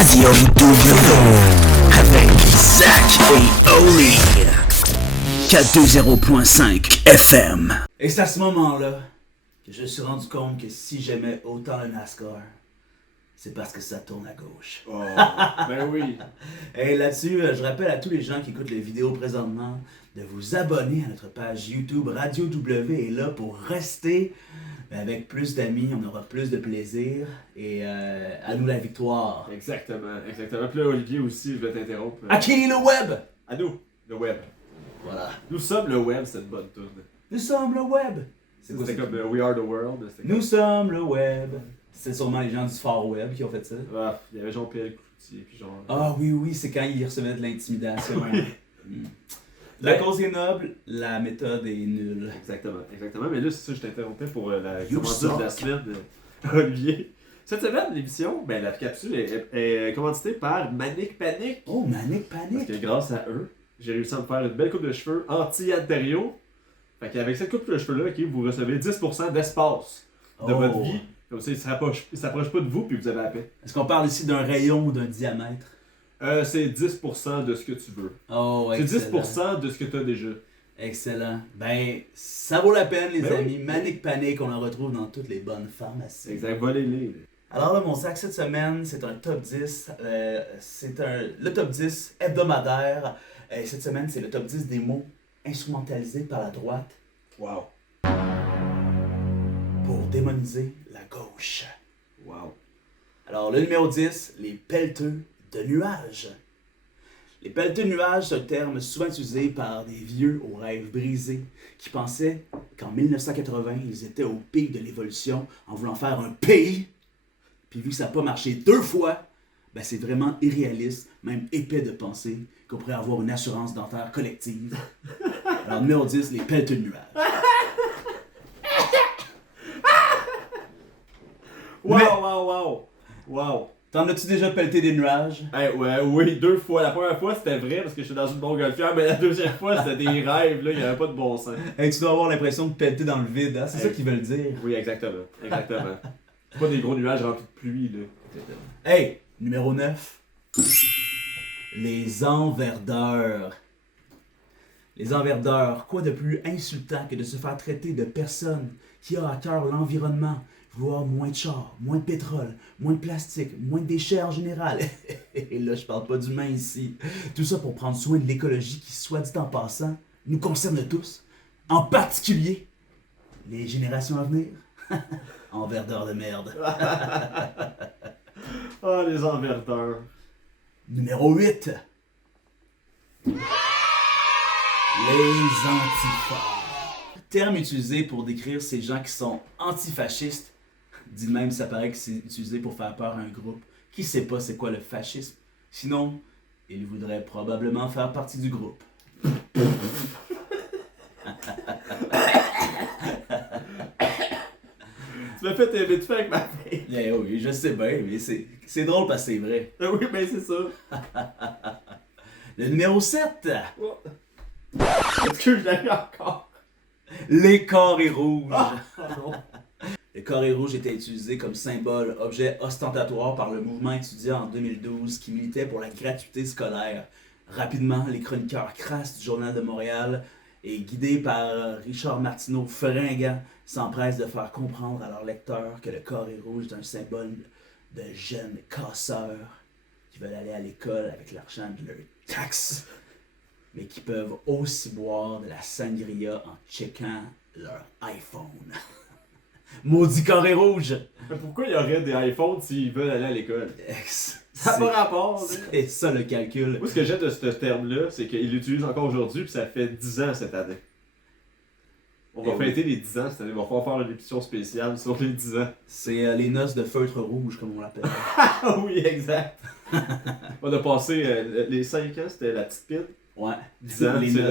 Radio W avec Zach et Oli. 420.5 FM. Et c'est à ce moment-là que je me suis rendu compte que si j'aimais autant le NASCAR, c'est parce que ça tourne à gauche. Oh, ben oui. Et là-dessus, je rappelle à tous les gens qui écoutent les vidéos présentement de vous abonner à notre page YouTube Radio W est là pour rester avec plus d'amis, on aura plus de plaisir et à nous la victoire. Exactement. Puis là, Olivier aussi, je vais t'interrompre. À qui le web? À nous, le web. Voilà. Nous sommes le web, cette bonne tourne. Nous sommes le web. C'était comme We Are the World. Nous sommes le web. C'est sûrement les gens du Far Web qui ont fait ça. Ah, il y avait Jean-Pierre Cloutier, puis genre... Ah oui, c'est quand ils recevaient de l'intimidation. Oui. La cause est noble, la méthode est nulle. Exactement. Mais là, c'est ça, je t'interrompais pour la You commandite de la suck. semaine Olivier. Cette semaine, l'émission, ben la capsule est commanditée par Manic Panic. Oh, Manic Parce Panic! que grâce à eux, j'ai réussi à me faire une belle coupe de cheveux anti-Ontario. Fait qu'avec cette coupe de cheveux-là, okay, vous recevez 10% d'espace de votre vie. Comme ça, il ne s'approche pas de vous puis vous avez la paix. Est-ce qu'on parle ici d'un rayon ou d'un diamètre? C'est 10% de ce que tu veux. Oh, C'est excellent. 10% de ce que tu as déjà. Excellent. Ben, ça vaut la peine, les Ben amis. Manic Panic, on en retrouve dans toutes les bonnes pharmacies. Exact, volez-les. Alors là, mon sac, cette semaine, c'est un top 10. Le top 10 hebdomadaire. Cette semaine, c'est le top 10 des mots instrumentalisés par la droite Wow. pour démoniser la gauche. Wow. Alors, le numéro 10, les pelleteux de nuages. Les pelleteux de nuages, c'est un terme souvent utilisé par des vieux aux rêves brisés qui pensaient qu'en 1980, ils étaient au pic de l'évolution en voulant faire un pays. Puis vu que ça n'a pas marché 2 fois, ben c'est vraiment irréaliste, même épais de penser qu'on pourrait avoir une assurance dentaire collective. Alors, numéro 10, les pelleteux de nuages. Wow. T'en as-tu déjà pelleté des nuages? Oui, 2 fois. La première fois, c'était vrai parce que j'étais dans une montgolfière, mais la deuxième fois, c'était des rêves, là, il n'y avait pas de bon sens. Hey, tu dois avoir l'impression de pelleter dans le vide, hein? C'est ça qu'ils veulent dire. Oui, exactement. C'est pas des gros nuages remplis de pluie, là. Hey, numéro 9. Les enverdeurs. Les enverdeurs, quoi de plus insultant que de se faire traiter de personne qui a à cœur l'environnement, vouloir moins de chars, moins de pétrole, moins de plastique, moins de déchets en général. Et là, je parle pas d'humains ici. Tout ça pour prendre soin de l'écologie qui, soit dit en passant, nous concerne tous. En particulier, les générations à venir. Enverdeurs de merde. Ah, les enverdeurs. Numéro 8. Les antifas. Terme utilisé pour décrire ces gens qui sont antifascistes. Dit même, ça paraît que c'est utilisé pour faire peur à un groupe qui sait pas c'est quoi le fascisme. Sinon, il voudrait probablement faire partie du groupe. Tu m'as fait vite fait avec ma fille. Eh oui, je sais bien, mais c'est drôle parce que c'est vrai. Oui, ben c'est ça. Le numéro 7. Est-ce que je l'ai encore? Les carrés rouges. Non. Le carré rouge était utilisé comme symbole, objet ostentatoire par le mouvement étudiant en 2012 qui militait pour la gratuité scolaire. Rapidement, les chroniqueurs crasses du Journal de Montréal et guidés par Richard Martineau fringant s'empressent de faire comprendre à leurs lecteurs que le carré rouge est un symbole de jeunes casseurs qui veulent aller à l'école avec l'argent de leurs taxes, mais qui peuvent aussi boire de la sangria en checkant leur iPhone. Maudit carré rouge! Mais pourquoi il y aurait des iPhones s'ils veulent aller à l'école? Ça n'a C'est pas rapport. Là. c'est ça le calcul. Moi, ce que j'aime de ce terme-là, c'est qu'il l'utilise encore aujourd'hui, puis ça fait 10 ans cette année. On va Eh oui. fêter les 10 ans cette année, on va pouvoir faire une émission spéciale sur les 10 ans. C'est les noces de feutre rouge, comme on l'appelle. Ah oui, exact. On a passé les 5 ans, c'était la petite pile. Ouais. 10 ans, Les c'est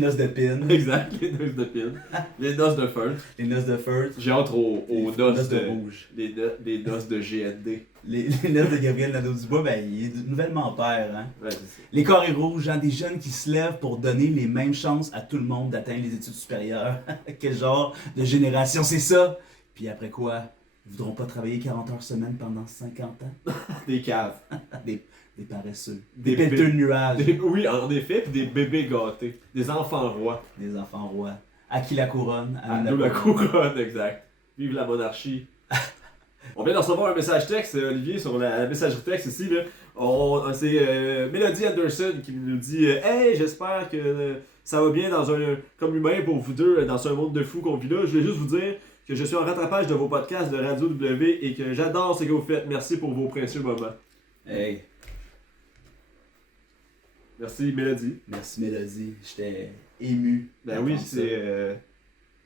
noces de pin. Exact, les noces de pile. Les noces de feutre. Les noces de feutre. J'ai hâte aux Les noces de rouge. les noces de GND. Les noces de Gabriel Nadeau-Dubois, ben, il est nouvellement père. Hein? Ouais, c'est ça. Les carrés rouges, hein, des jeunes qui se lèvent pour donner les mêmes chances à tout le monde d'atteindre les études supérieures. Quel genre de génération c'est ça? Puis après quoi? Ils voudront pas travailler 40 heures semaine pendant 50 ans. Des caves. Des paresseux. Des Des pelleteux de nuages. Oui, en effet, puis des bébés gâtés. Des enfants rois. Des enfants rois. À qui la couronne? À nous la couronne, exact. Vive la monarchie. On vient de recevoir un message texte, Olivier, sur la messagerie texte ici. Là. C'est Melody Anderson qui nous dit Hey, j'espère que ça va bien comme humain pour vous deux dans un monde de fous qu'on vit là. Je voulais juste vous dire que je suis en rattrapage de vos podcasts de Radio W et que j'adore ce que vous faites. Merci pour vos précieux moments. Hey. Merci, Mélodie. Merci, Mélodie. J'étais ému. Ben oui, c'est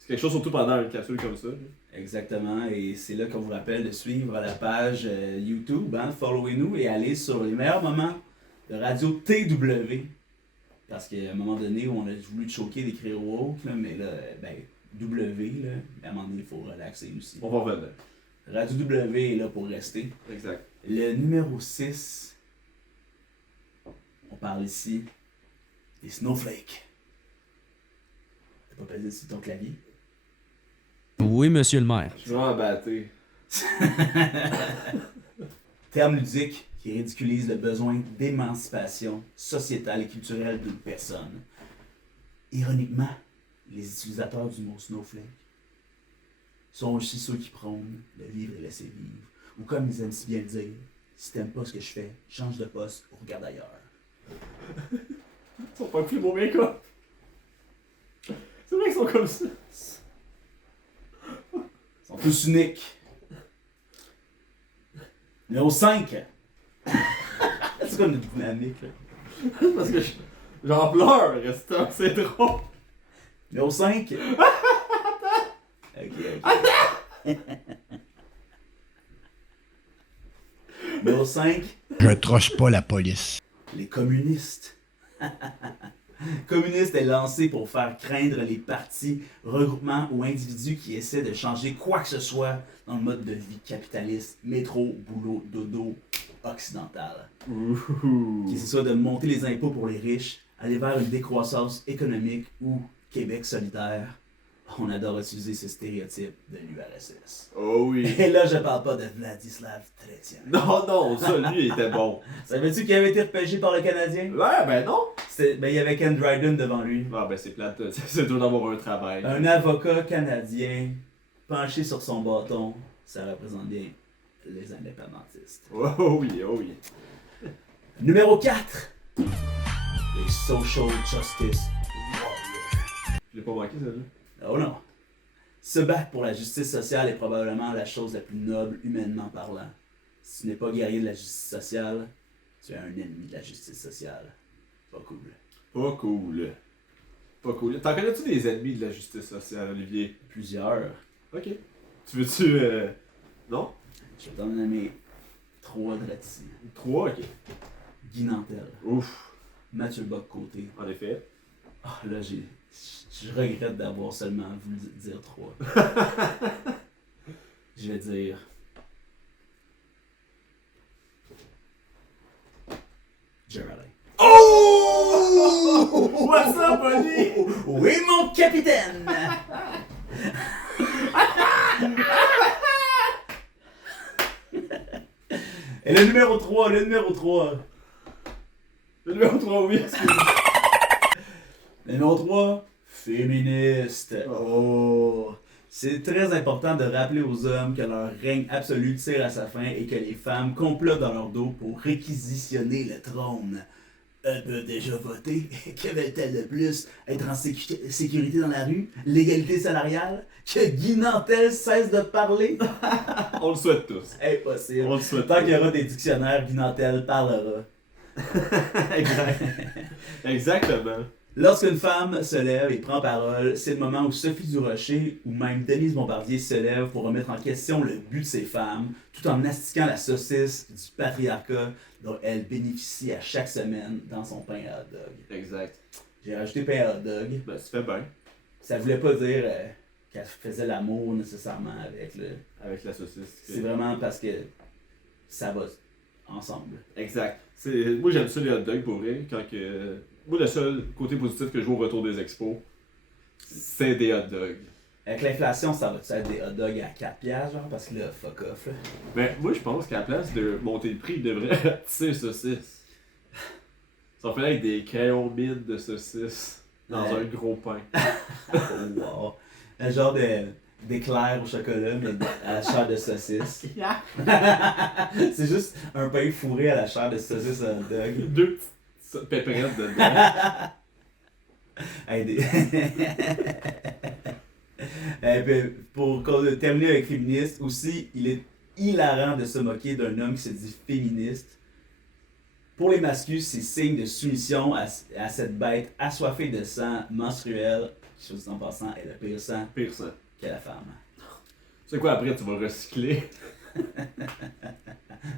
quelque chose surtout pendant une capsule comme ça. Exactement, et c'est là qu'on vous rappelle de suivre la page YouTube, hein, followez-nous et allez sur les meilleurs moments de Radio TW. Parce qu'à un moment donné, on a voulu te choquer d'écrire woke, là, mais là, ben, W, là, à un moment donné, il faut relaxer aussi. On va revenir. Radio W est là pour rester. Exact. Le numéro 6, on parle ici des snowflakes. T'as pas pesé sur ton clavier? Oui, monsieur le maire. Je suis vraiment abatté. Terme ludique qui ridiculise le besoin d'émancipation sociétale et culturelle d'une personne. Ironiquement, les utilisateurs du mot snowflake sont aussi ceux qui prônent le vivre et laisser vivre. Ou comme ils aiment si bien le dire, si t'aimes pas ce que je fais, change de poste ou regarde ailleurs. Ils sont pas plus beaux make-up. C'est vrai qu'ils sont comme ça. Ils sont tous uniques. Numéro 5. C'est comme une dynamique, là. Parce que j'en pleure, restant, c'est drôle. Numéro 5. Ok. Numéro 5. Je troche pas la police. Les communistes. Communiste est lancé pour faire craindre les partis, regroupements ou individus qui essaient de changer quoi que ce soit dans le mode de vie capitaliste, métro, boulot, dodo, occidental. Qu'il soit de monter les impôts pour les riches, aller vers une décroissance économique ou Québec solidaire. On adore utiliser ce stéréotype de l'URSS. Oh oui. Et là, je parle pas de Vladislav Tretien. Non, ça, lui, il était bon. Savais-tu qu'il avait été repêché par le Canadien? Ouais, ben non. Il y avait Ken Dryden devant lui. Ah, ben c'est plate, c'est dur d'avoir un travail. Un avocat canadien penché sur son bâton, ça représente bien les indépendantistes. Oh oui. Numéro 4. Les Social Justice Warriors. Je l'ai pas manqué, celle-là. Oh non. Se battre pour la justice sociale est probablement la chose la plus noble humainement parlant. Si tu n'es pas guerrier de la justice sociale, tu es un ennemi de la justice sociale. Pas cool. Pas cool. T'en connais-tu des ennemis de la justice sociale, Olivier? Plusieurs. Ok. Tu veux-tu... Non? Je vais t'en nommer 3 de là-dessus. 3, ok. Guy Nantel, Ouf. Mathieu Bock-Côté. En effet. Ah, là, je regrette d'avoir seulement voulu dire 3. Je vais dire... Geraldine. Oh! What's up, buddy? Oui, mon capitaine! Et le numéro 3. Le numéro 3, oui, excuse-moi. Le numéro 3, féministe. Oh! C'est très important de rappeler aux hommes que leur règne absolu tire à sa fin et que les femmes complotent dans leur dos pour réquisitionner le trône. Elle peut déjà voter. Que veulent-elles de plus? Être en sécurité dans la rue? L'égalité salariale? Que Guy Nantel cesse de parler? On le souhaite tous. Impossible. On le souhaite. Tant qu'il y aura des dictionnaires, Guy Nantel parlera. Exact. Exactement. Lorsqu'une femme se lève et prend parole, c'est le moment où Sophie Durocher ou même Denise Bombardier se lèvent pour remettre en question le but de ces femmes, tout en mastiquant la saucisse du patriarcat dont elles bénéficient à chaque semaine dans son pain à hot dog. Exact. J'ai rajouté pain à hot dog. Ben, tu fais bien. Ça voulait pas dire qu'elle faisait l'amour nécessairement avec le... Avec la saucisse. C'est vraiment parce que ça va ensemble. Exact. Moi, j'aime ça les hot dogs pour vrai. Quand que... Moi, le seul côté positif que je vois au retour des expos, c'est des hot dogs. Avec l'inflation, ça va être des hot dogs à 4 piastres, genre, parce que là, fuck off, là. Ben, moi, je pense qu'à la place de monter le prix, il devrait rapetisser les saucisses. Ça fait avec des crayons mine de saucisses dans Ouais. un gros pain. Oh, wow. Un genre d'éclair au chocolat, mais à la chair de saucisse. C'est juste un pain fourré à la chair de saucisse à hot dog. Deux petites péperettes dedans. Hey, puis, pour terminer avec féministe, aussi, il est hilarant de se moquer d'un homme qui se dit féministe. Pour les masculins, c'est signe de soumission à cette bête assoiffée de sang menstruel, qui, chose en passant, est le pire sang Pire ça. que la femme. Tu sais quoi, après, tu vas le recycler.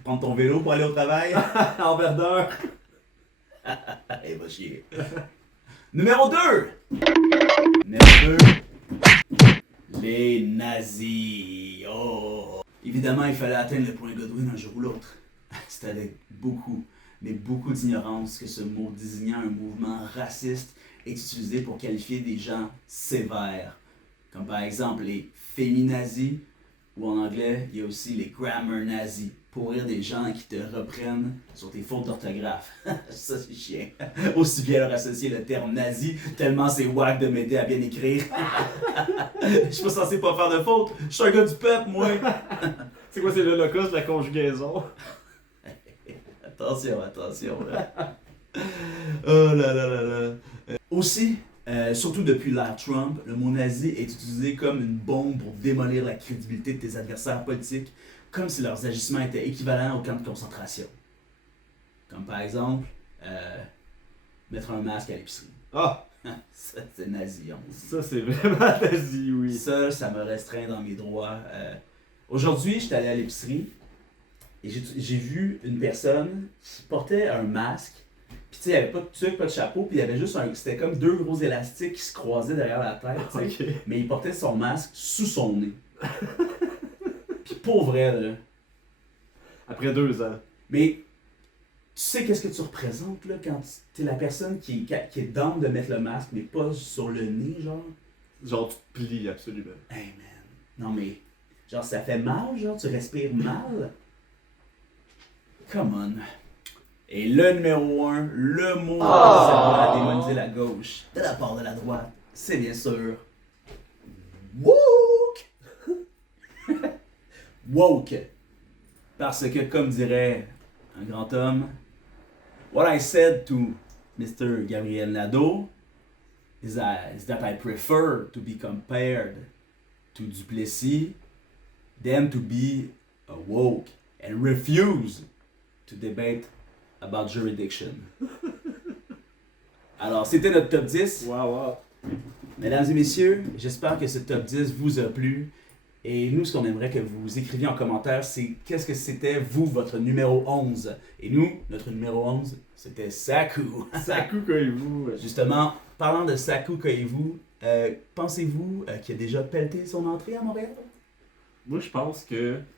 Prendre ton vélo pour aller au travail. En verdeur. Eh, va chier. Numéro 2! Numéro 2. Les nazis. Oh! Évidemment, il fallait atteindre le point Godwin un jour ou l'autre. C'était avec beaucoup d'ignorance que ce mot désignant un mouvement raciste est utilisé pour qualifier des gens sévères. Comme par exemple les féminazis, ou en anglais, il y a aussi les grammar nazis, pour rire des gens qui te reprennent sur tes fautes d'orthographe. Ça, c'est chiant. Aussi bien leur associer le terme nazi, tellement c'est wack de m'aider à bien écrire. Je suis pas censé pas faire de fautes. Je suis un gars du peuple, moi. C'est quoi, c'est l'holocauste de la conjugaison? Attention, là. Oh là là là là. Aussi, surtout depuis l'ère Trump, le mot nazi est utilisé comme une bombe pour démolir la crédibilité de tes adversaires politiques, comme si leurs agissements étaient équivalents au camp de concentration. Comme par exemple, mettre un masque à l'épicerie. Ah! Ça, c'est nazi, on dit. Ça, c'est vraiment nazi, oui. Ça me restreint dans mes droits. Aujourd'hui, j'étais allé à l'épicerie et j'ai vu une personne qui portait un masque. Puis tu sais, il n'y avait pas de tuque, pas de chapeau, puis il y avait juste c'était comme deux gros élastiques qui se croisaient derrière la tête, tu sais. Ok. Mais il portait son masque sous son nez. Puis pour vrai, là. Après 2 ans. Mais tu sais qu'est-ce que tu représentes, là, quand t'es la personne qui est down de mettre le masque, mais pas sur le nez, genre? Genre, tu te plies absolument. Hey man. Non mais, genre ça fait mal, genre tu respires mal. Come on. Et le numéro 1, le mot qui sert à démoniser la gauche de la part de la droite, c'est bien sûr woke. Woke. Parce que comme dirait un grand homme, what I said to Mr. Gabriel Nadeau is that I prefer to be compared to Duplessis than to be woke and refuse to debate about jurisdiction. Alors, c'était notre top 10. Wow. Mesdames et messieurs, j'espère que ce top 10 vous a plu. Et nous, ce qu'on aimerait que vous écriviez en commentaire, c'est qu'est-ce que c'était, vous, votre numéro 11. Et nous, notre numéro 11, c'était Saku. Saku, vous. Justement, parlant de Saku Koivu, pensez-vous qu'il a déjà pelleté son entrée à Montréal? Moi, je pense que